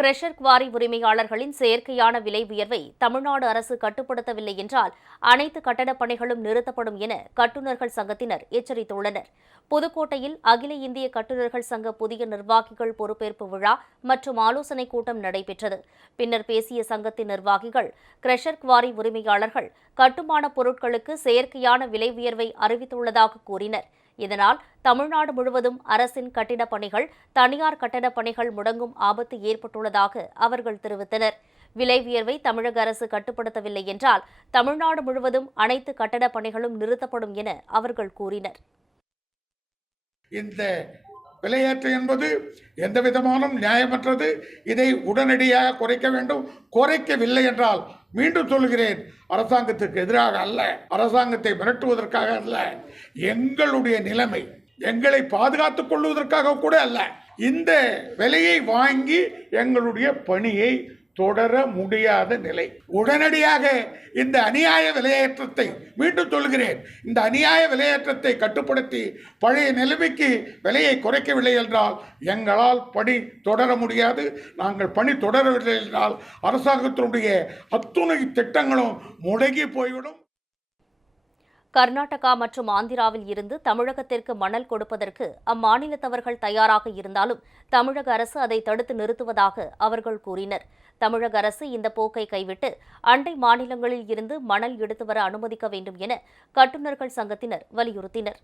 கிரெஷர் quarry உரிமையாளர்களின் செயற்கையான விலை உயர்வை தமிழ்நாடு அரசு கட்டுப்படுத்தவில்லை என்றால் அனைத்து கட்டடப் பணிகளும் நிறுத்தப்படும் என கட்டுநர்கள் சங்கத்தினர் எச்சரித்துள்ளனர். புதுக்கோட்டையில் அகில இந்திய கட்டுநர்கள் சங்க புதிய நிர்வாகிகள் பொறுப்பேற்பு விழா மற்றும் ஆலோசனைக் கூட்டம் நடைபெற்றது. பின்னர் பேசிய சங்கத்தின் நிர்வாகிகள் கிரெஷர் குவாரி உரிமையாளர்கள் கட்டுமான பொருட்களுக்கு செயற்கையான விலை உயர்வை அறிவித்துள்ளதாக கூறினர். இதனால் தமிழ்நாடு முழுவதும் அரசின் கட்டிடப் பணிகள் தனியார் கட்டடப் பணிகள் முடங்கும் ஆபத்து ஏற்பட்டுள்ளதாக அவர்கள் தெரிவித்தனர். விலை உயர்வை தமிழக அரசு கட்டுப்படுத்தவில்லை என்றால் தமிழ்நாடு முழுவதும் அனைத்து கட்டடப் பணிகளும் நிறுத்தப்படும் என அவர்கள் கூறினர். இந்த விலையேற்றம் என்பது எந்த விதமானும் நியாயமற்றது. இதை உடனடியாக குறைக்க வேண்டும். குறைக்கவில்லை என்றால் மீண்டும் சொல்கிறேன் அரசாங்கத்திற்கு எதிராக அல்ல அரசாங்கத்தை மிரட்டுவதற்காக அல்ல எங்களுடைய நிலைமை எங்களை பாதுகாத்துக் கொள்வதற்காக கூட அல்ல. இந்த விலையை வாங்கி எங்களுடைய பணியை தொடர முடியாத நிலை. உடனடியாக இந்த அநியாய விலையேற்றத்தை மீண்டும் சொல்கிறேன். இந்த அநியாய விலையேற்றத்தை கட்டுப்படுத்தி பழைய நிலைமைக்கு விலையை குறைக்கவில்லை என்றால் எங்களால் பணி தொடர முடியாது. நாங்கள் பணி தொடரவில்லை என்றால் அரசாங்கத்தினுடைய அத்துணை திட்டங்களும் முடங்கி போய்விடும். கர்நாடகா மற்றும் ஆந்திராவில் இருந்து தமிழகத்திற்கு மணல் கொடுப்பதற்கு அம்மாநிலத்தவர்கள் தயாராக இருந்தாலும் தமிழக அரசு அதை தடுத்து நிறுத்துவதாக அவர்கள் கூறினர். தமிழக அரசு இந்த போக்கை கைவிட்டு அண்டை மாநிலங்களில் இருந்து மணல் எடுத்து வர அனுமதிக்க வேண்டும் என கட்டுநர்கள் சங்கத்தினர் வலியுறுத்தினர்.